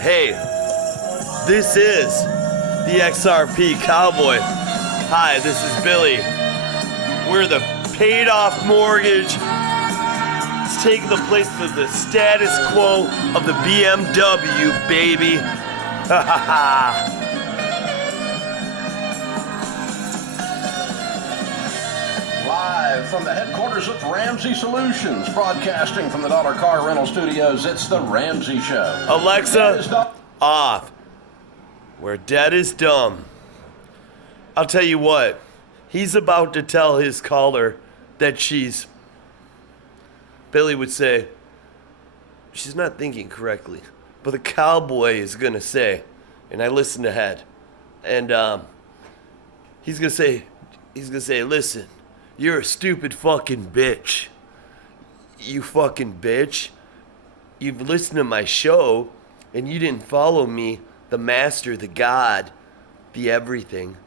Hey, this is the XRP Cowboy. Hi, this is Billy. We're the paid off mortgage. It's taking the place of the status quo of the BMW, baby. Ha ha ha. Live from the headquarters of Ramsey Solutions, broadcasting from the Dollar Car Rental Studios, it's the Ramsey Show. Alexa, off. Where dead is dumb. I'll tell you what, he's about to tell his caller that Billy would say, she's not thinking correctly. But the cowboy is going to say, and I listened ahead, and he's going to say, listen, you're a stupid fucking bitch. You fucking bitch. You've listened to my show, and you didn't follow me, the master, the God, the everything.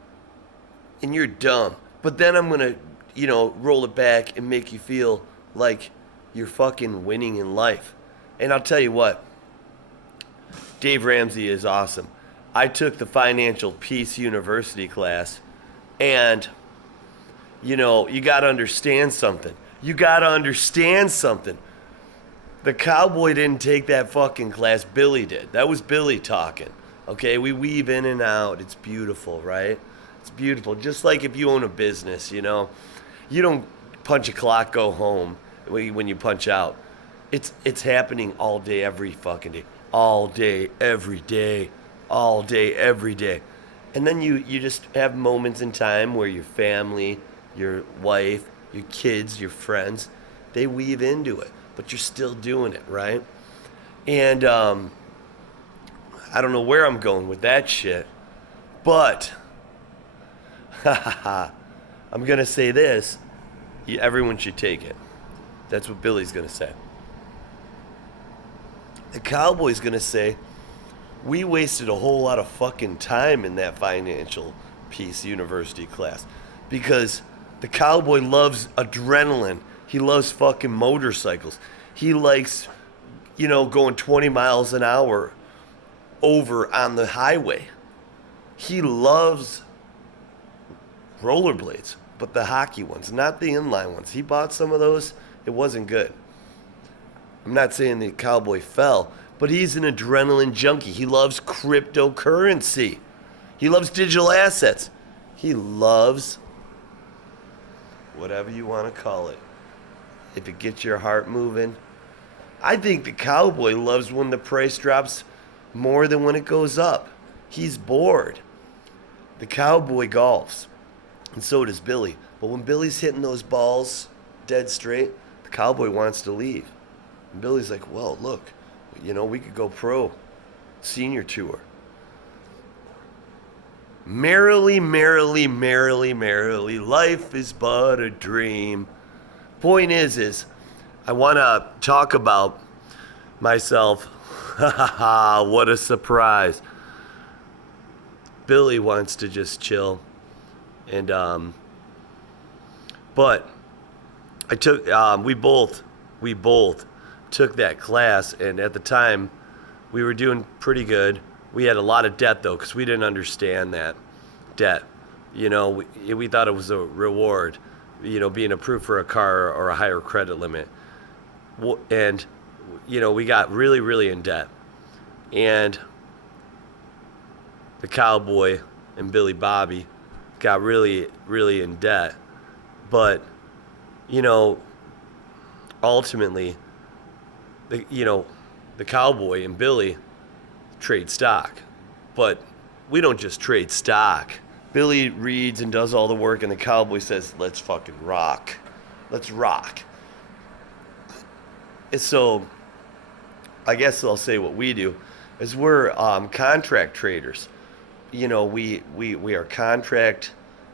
And you're dumb. But then I'm going to, roll it back and make you feel like you're fucking winning in life. And I'll tell you what, Dave Ramsey is awesome. I took the Financial Peace University class, and you got to understand something. The cowboy didn't take that fucking class. Billy did. That was Billy talking. Okay, we weave in and out. It's beautiful, right? It's beautiful. Just like if you own a business, you don't punch a clock, go home when you punch out. It's happening all day, every fucking day. All day, every day. All day, every day. And then you just have moments in time where your family, your wife, your kids, your friends, they weave into it, but you're still doing it, right? And I don't know where I'm going with that shit, but I'm going to say this, everyone should take it. That's what Billy's going to say. The cowboy's going to say, we wasted a whole lot of fucking time in that Financial Peace University class because the cowboy loves adrenaline. He loves fucking motorcycles. He likes, going 20 miles an hour over on the highway. He loves rollerblades, but the hockey ones, not the inline ones. He bought some of those. It wasn't good. I'm not saying the cowboy fell, but he's an adrenaline junkie. He loves cryptocurrency. He loves digital assets. He loves whatever you want to call it. If it gets your heart moving. I think the cowboy loves when the price drops more than when it goes up. He's bored. The cowboy golfs, and so does Billy. But when Billy's hitting those balls dead straight, the cowboy wants to leave. And Billy's like, well, look, we could go pro senior tour. Merrily, merrily, merrily, merrily, life is but a dream. Point is I want to talk about myself. Ha ha ha, what a surprise. Billy wants to just chill. And, but I took, we both took that class, and at the time, we were doing pretty good. We had a lot of debt, though, because we didn't understand that debt. We thought it was a reward, being approved for a car or a higher credit limit. And, we got really, really in debt. And the cowboy and Billy Bobby got really, really in debt. But, ultimately, the cowboy and Billy trade stock. But we don't just trade stock. Billy reads and does all the work, and the cowboy says, let's fucking rock. Let's rock. And so, I guess I'll say what we do is we're contract traders. We are contract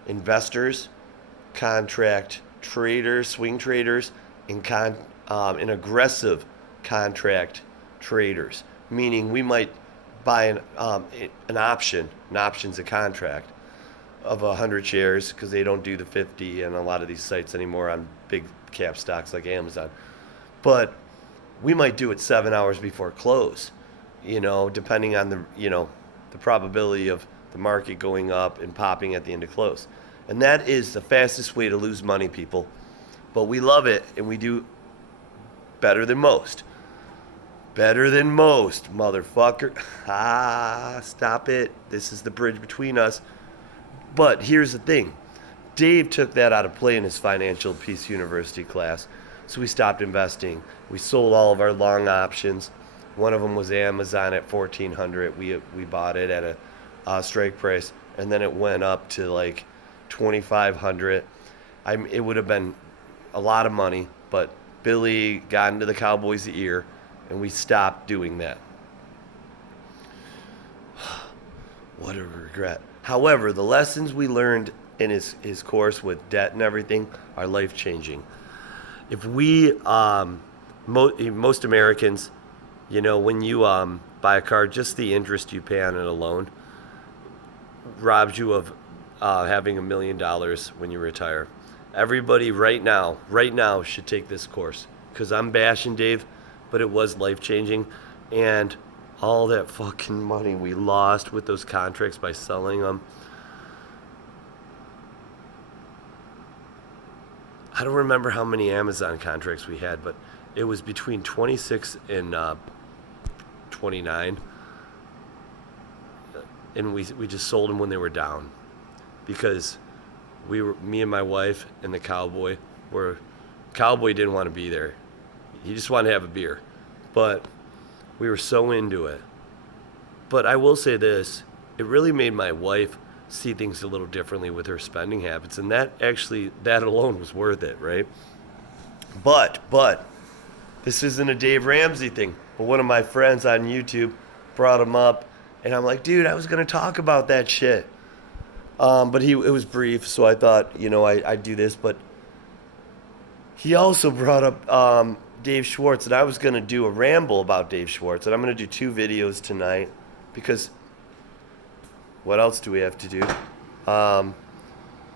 investors, contract traders, swing traders, and aggressive contract traders. Meaning we might buy an option. An option's a contract of 100 shares because they don't do the 50 and a lot of these sites anymore on big cap stocks like Amazon. But we might do it 7 hours before close. depending on the probability of the market going up and popping at the end of close. And that is the fastest way to lose money, people. But we love it, and we do better than most. Better than most, motherfucker. Stop it. This is the bridge between us. But here's the thing. Dave took that out of play in his Financial Peace University class. So we stopped investing. We sold all of our long options. One of them was Amazon at $1,400. We bought it at a strike price, and then it went up to like $2,500. It would have been a lot of money, but Billy got into the Cowboys' ear, and we stopped doing that. What a regret. However, the lessons we learned in his course with debt and everything are life-changing. If we, most Americans, when you buy a car, just the interest you pay on it alone robs you of having $1 million when you retire. Everybody right now should take this course, because I'm bashing Dave, but it was life-changing. And all that fucking money we lost with those contracts by selling them. I don't remember how many Amazon contracts we had, but it was between 26 and 29. And we just sold them when they were down, because me and my wife and the cowboy didn't want to be there. He just wanted to have a beer. But we were so into it. But I will say this, it really made my wife see things a little differently with her spending habits, and that alone was worth it, right? But this isn't a Dave Ramsey thing. But one of my friends on YouTube brought him up, and I'm like, dude, I was gonna talk about that shit. But it was brief, so I thought, I'd do this. But he also brought up Dave Schwartz, and I was gonna do a ramble about Dave Schwartz, and I'm gonna do 2 videos tonight, because what else do we have to do? But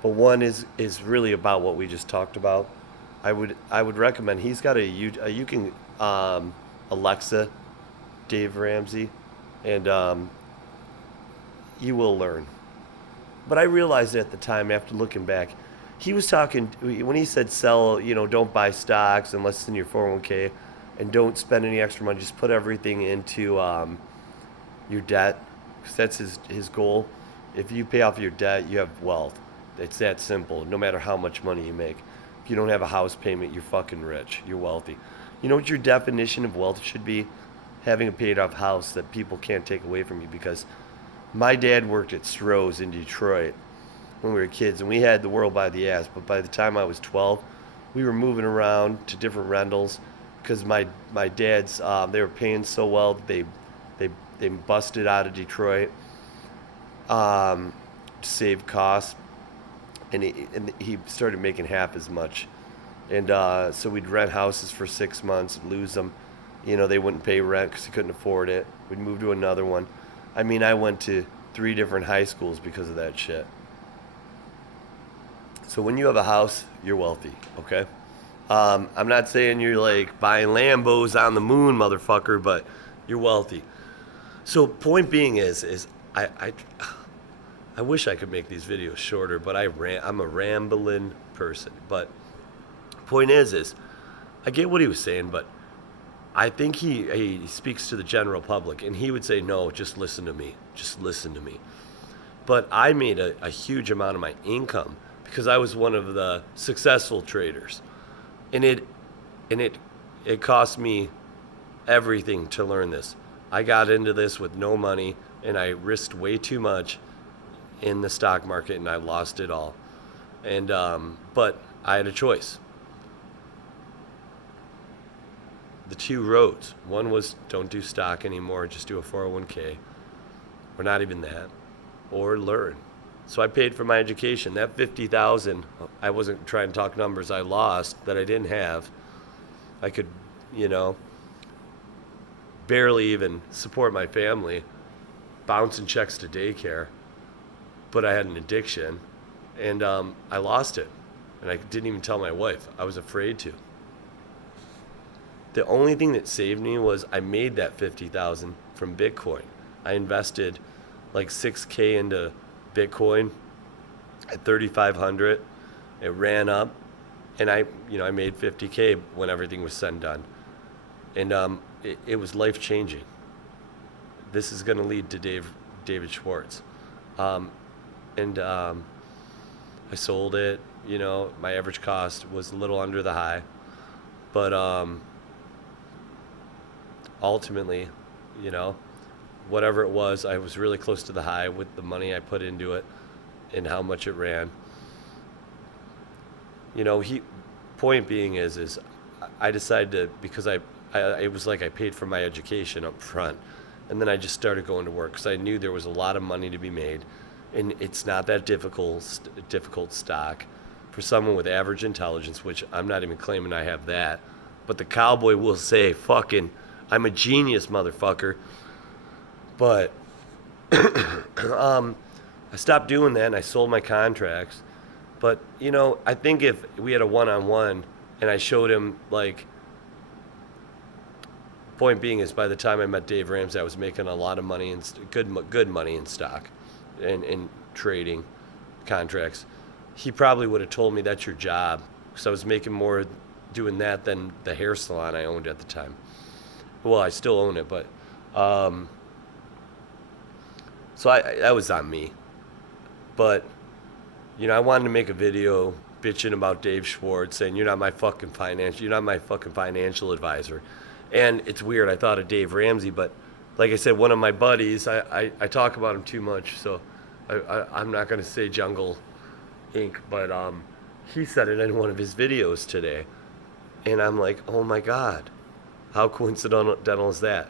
one is really about what we just talked about. I would recommend. He's got you can Alexa Dave Ramsey, and you will learn. But I realized at the time, after looking back, he was talking when he said sell. Don't buy stocks unless it's in your 401k, and don't spend any extra money. Just put everything into your debt, because that's his goal. If you pay off your debt, you have wealth. It's that simple. No matter how much money you make, if you don't have a house payment, you're fucking rich. You're wealthy. You know what your definition of wealth should be? Having a paid off house that people can't take away from you. Because my dad worked at Stroh's in Detroit when we were kids, and we had the world by the ass. But by the time I was 12, we were moving around to different rentals, because my dad's they were paying so well that they busted out of Detroit to save costs, and he started making half as much. And so we'd rent houses for 6 months, lose them. They wouldn't pay rent because he couldn't afford it. We'd move to another one. I went to 3 different high schools because of that shit. So when you have a house, you're wealthy, okay? I'm not saying you're like buying Lambos on the moon, motherfucker, but you're wealthy. So point being is I wish I could make these videos shorter, but I'm a rambling person. But point is I get what he was saying, but I think he speaks to the general public, and he would say, no, just listen to me. Just listen to me. But I made a huge amount of my income because I was one of the successful traders. And it cost me everything to learn this. I got into this with no money, and I risked way too much in the stock market, and I lost it all. And but I had a choice. The 2 roads. One was don't do stock anymore, just do a 401k, or not even that, or learn. So I paid for my education. That $50,000, I wasn't trying to talk numbers, I lost that I didn't have. I could, barely even support my family, bouncing checks to daycare, but I had an addiction, and I lost it. And I didn't even tell my wife. I was afraid to. The only thing that saved me was I made that 50,000 from Bitcoin. I invested like 6K into Bitcoin at 3,500. It ran up, and I made 50K when everything was said and done. And it was life changing. This is going to lead to David Schwartz. And I sold it. My average cost was a little under the high, but ultimately, whatever it was, I was really close to the high with the money I put into it and how much it ran. Point being is I decided to, because it was like I paid for my education up front, and then I just started going to work because I knew there was a lot of money to be made, and it's not that difficult stock for someone with average intelligence, which I'm not even claiming I have that, but the cowboy will say, fucking, I'm a genius, motherfucker. But I stopped doing that and I sold my contracts. But, I think if we had a one-on-one and I showed him, like, point being is by the time I met Dave Ramsey, I was making a lot of money, and good money in stock and in trading contracts. He probably would have told me that's your job, because I was making more doing that than the hair salon I owned at the time. Well, I still own it, but so that was on me. But I wanted to make a video bitching about Dave Schwartz, saying you're not my fucking financial advisor. And it's weird, I thought of Dave Ramsey, but like I said, one of my buddies, I talk about him too much, so I'm not going to say Jungle Inc., but he said it in one of his videos today. And I'm like, oh my God, how coincidental is that?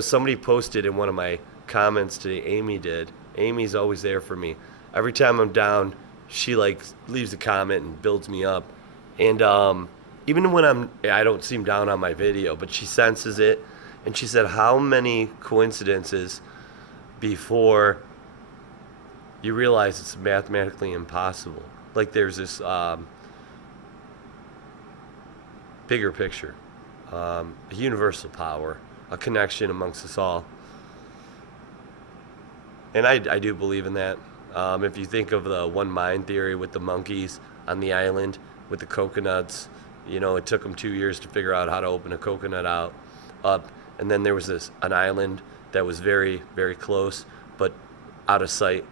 Somebody posted in one of my comments today, Amy did. Amy's always there for me. Every time I'm down, she leaves a comment and builds me up. And even when I don't seem down on my video, but she senses it. And she said, how many coincidences before you realize it's mathematically impossible? Like there's this bigger picture, a universal power, a connection amongst us all. And I do believe in that. If you think of the one mind theory with the monkeys on the island with the coconuts, it took them 2 years to figure out how to open a coconut up. And then there was an island that was very, very close, but out of sight.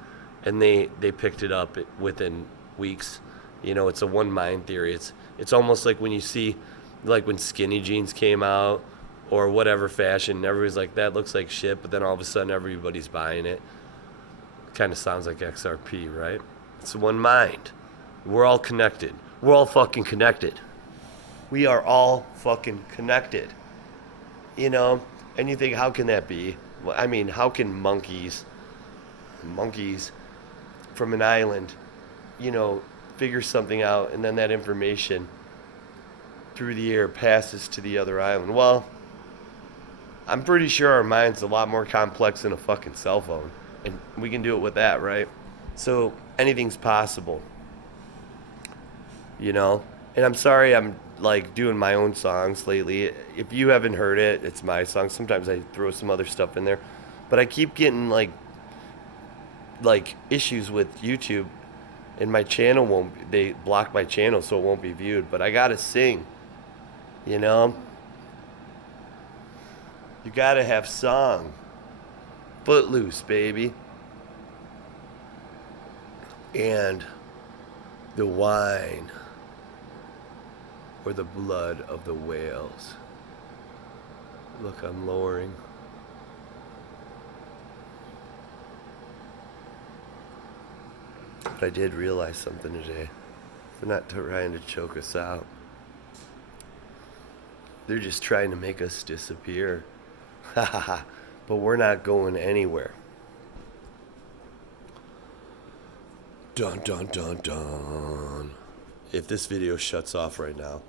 And they picked it up within weeks. It's a one mind theory. It's almost like when you see, like when skinny jeans came out or whatever fashion, everybody's like, that looks like shit, but then all of a sudden everybody's buying it. Kind of sounds like XRP, right? It's one mind. We're all connected. We're all fucking connected. We are all fucking connected. And you think, how can that be? Well, I mean, how can monkeys from an island, figure something out, and then that information through the air passes to the other island? Well, I'm pretty sure our mind's a lot more complex than a fucking cell phone. And we can do it with that, right? So anything's possible. And I'm sorry I'm doing my own songs lately. If you haven't heard it, it's my song. Sometimes I throw some other stuff in there. But I keep getting issues with YouTube, and my channel they block my channel so it won't be viewed. But I gotta sing, You gotta have song. Footloose, baby. And the wine or the blood of the whales. Look, I'm lowering. But I did realize something today. They're not trying to choke us out. They're just trying to make us disappear. Ha ha ha. But we're not going anywhere. Dun dun dun dun. If this video shuts off right now,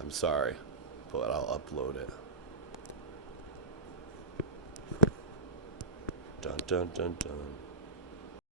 I'm sorry, but I'll upload it. Dun dun dun dun.